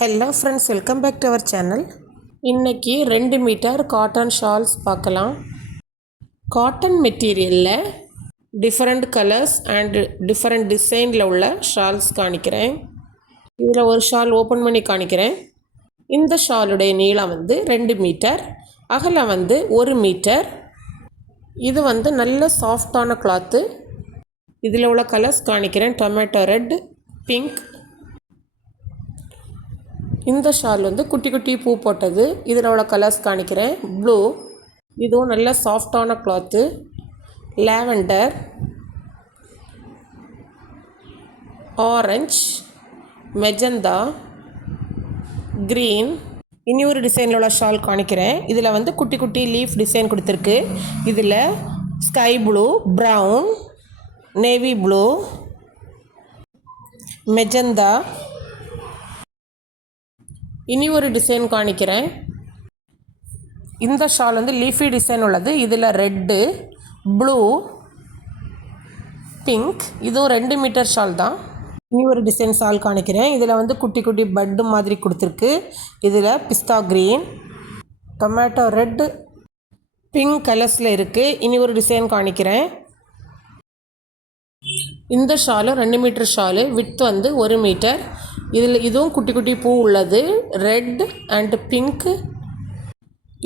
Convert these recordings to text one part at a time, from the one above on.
Hello friends, welcome back to our channel. இன்றைக்கி 2 metre cotton shawls பார்க்கலாம். Cotton மெட்டீரியலில் different colours and different டிசைனில் உள்ள ஷால்ஸ் காணிக்கிறேன். இதில் ஒரு ஷால் ஓப்பன் பண்ணி காணிக்கிறேன். இந்த ஷாலுடைய நீளம் 2 மீட்டர், அகலம் 1 மீட்டர். இது நல்ல சாஃப்டான கிளாத்து. இதில் உள்ள கலர்ஸ் காணிக்கிறேன். Tomato red, pink. இந்த ஷால் குட்டி குட்டி பூ போட்டது. இதில் உள்ள கலர்ஸ் காணிக்கிறேன். ப்ளூ, இதுவும் நல்ல சாஃப்டான cloth. Lavender, orange, magenta, green. இனி ஒரு டிசைனில் உள்ள ஷால் காணிக்கிறேன். இதில் குட்டி குட்டி லீஃப் டிசைன் கொடுத்துருக்கு. இதில் sky blue, brown, navy blue, magenta. இனி ஒரு டிசைன் காணிக்கிறேன். இந்த ஷால் லீஃபி டிசைன் உள்ளது. இதில் ரெட்டு, ப்ளூ, பிங்க். இதுவும் 2 மீட்டர் ஷால் தான். இனி ஒரு டிசைன் ஷால் காணிக்கிறேன். இதில் குட்டி குட்டி பட்டு மாதிரி கொடுத்துருக்கு. இதில் பிஸ்தா க்ரீன், டொமேட்டோ ரெட், பிங்க் கலர்ஸில் இருக்குது. இனி ஒரு டிசைன் காணிக்கிறேன். இந்த shawl 2 metre shawl. Width 1 metre. இதுவும் குட்டி குட்டி பூ உள்ளது. Red and pink.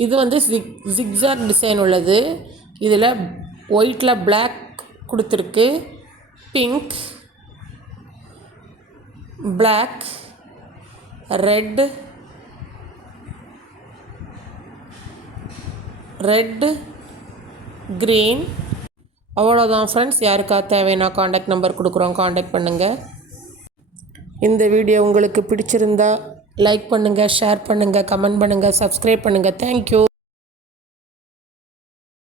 இது ஜிக்ஸாக் டிசைன் உள்ளது. இதில் ஒயிட்டில் பிளாக் கொடுத்துருக்கு. Pink, black, red, green. அவ்வளோதான் ஃப்ரெண்ட்ஸ். யாருக்கா தேவைன்னா காண்டாக்ட் நம்பர் கொடுக்குறோம், காண்டாக்ட் பண்ணுங்கள். இந்த வீடியோ உங்களுக்கு பிடிச்சிருந்தா லைக் பண்ணுங்கள், ஷேர் பண்ணுங்கள், கமெண்ட் பண்ணுங்கள், சப்ஸ்கிரைப் பண்ணுங்கள். தேங்க்யூ.